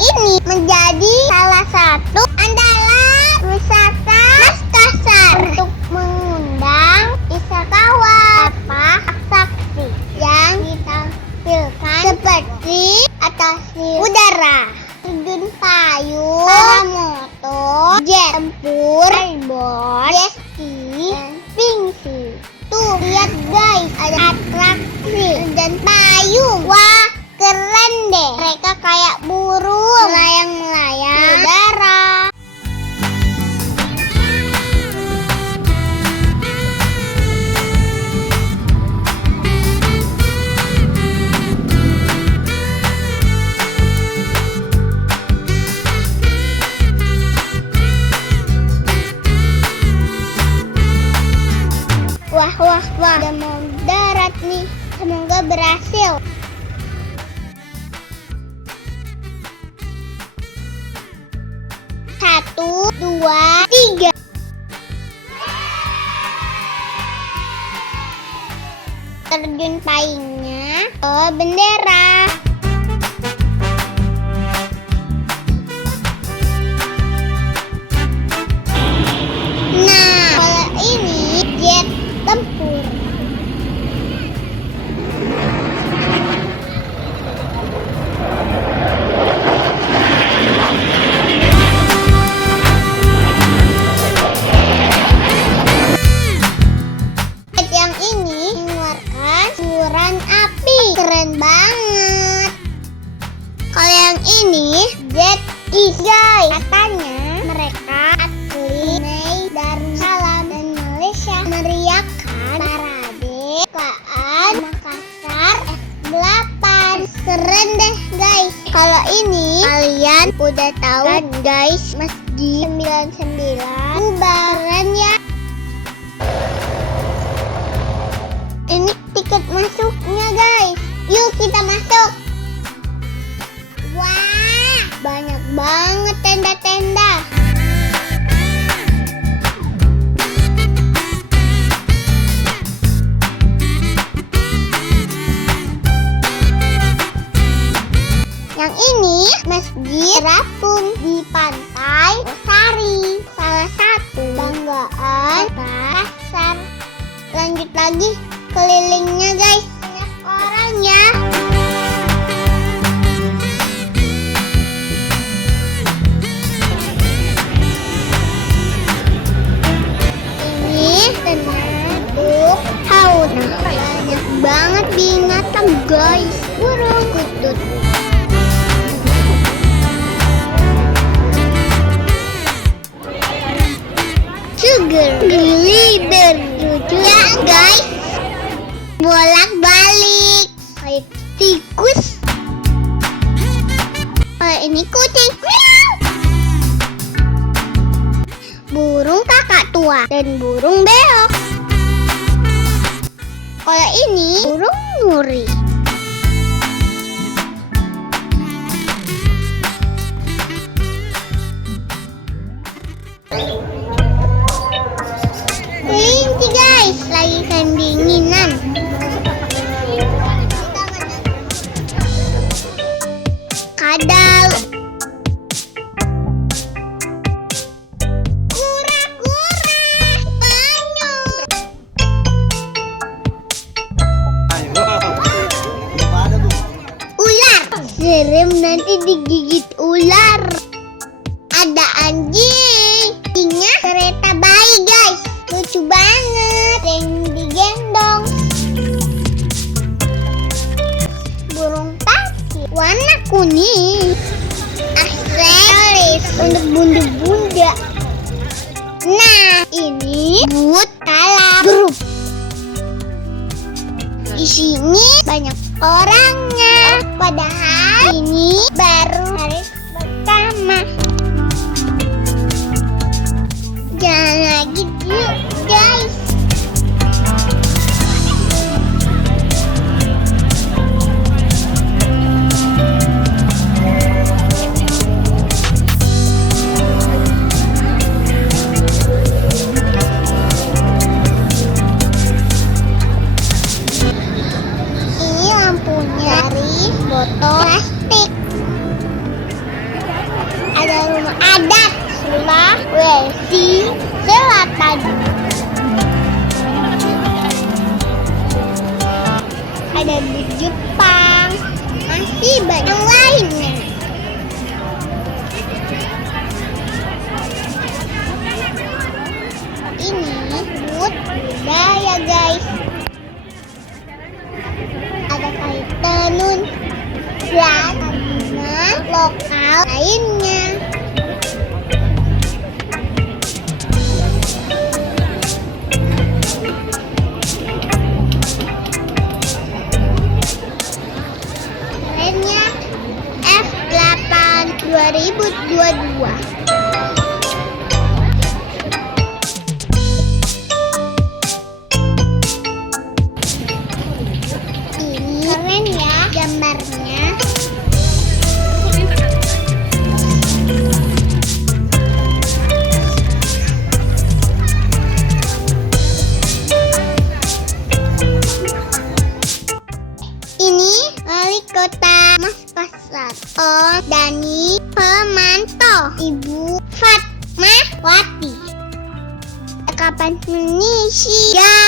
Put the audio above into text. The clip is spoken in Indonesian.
ini menjadi salah satu andalan wisata Makassar untuk mengundang wisatawan atraksi yang ditampilkan seperti atasi udara, terjun payung, paramotor, jet tempur, airborne, jet ski, dan pingsi. Tuh, lihat guys, ada atraksi dan payung. Wah, keren deh. Mereka kayak burung melayang-melayang di udara. Wah, udah mau darat nih. Semoga berhasil. Satu, dua, tiga. Terjun payungnya ke bendera. Nah, kalau ini jet tempur. Jet yang ini mengeluarkan semburan api. Keren banget. Kalau yang ini jet ski guys. Katanya mereka asli Darussalam dan Malaysia meriahkan parade KAN Makassar F8. Keren deh guys. Kalau ini kalian udah tahu kan guys, Masjid 99 bubaran ya. Ini tiket masuknya guys. Yuk kita masuk. Wah, banyak banget tenda-tenda. Yang ini Masjid Ratun di Pantai Losari, salah satu banggaan Makassar. Lanjut lagi kelilingnya guys, banyak orang ya. Ini termasuk haun. Banyak banget binatang guys, burung kutut. Glider lucu ya guys, bolak-balik kayak tikus. Ini kucing, burung kakak tua dan burung beok. Kalau ini burung nuri. Kelinci guys, lagi kedinginan. Kadal. Kura-kura, Spanyol. Ular. Serem nanti digigit ular. Ada anjing. Anjingnya kereta bayi guys. Lucu banget yang digendong. Burung pati warna kuning. Aksesoris untuk bunda-bunda. Nah, ini but kala grup. Di sini banyak orangnya. Padahal ini baru hari pertama. Jangan lagi yuk guys. Ini lampunya dari botol plastik. ada di Jepang, masih banyak yang lainnya. Ini booth budaya guys. Ada kain tenun dan kerajinan lokal lainnya. Kerennya F8 2022. Ini keren ya gambarnya. Ini wali kota Maspasar, Om Dani Pemanto, Ibu Fatmawati. Kapan Indonesia.